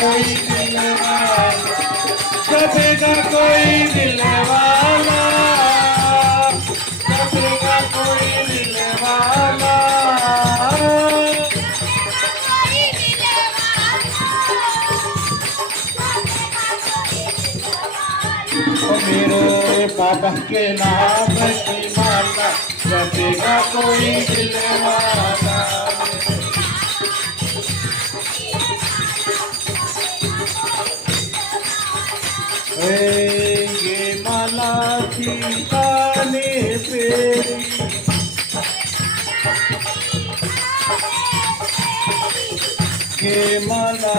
कोई दिलवाला, जपेगा कोई दिलवाला, जपेगा कोई दिलवाला। मेरे बाबा के नाम की माला, जपेगा कोई दिलवाला। ये माला सीता ने फेरी, ये माला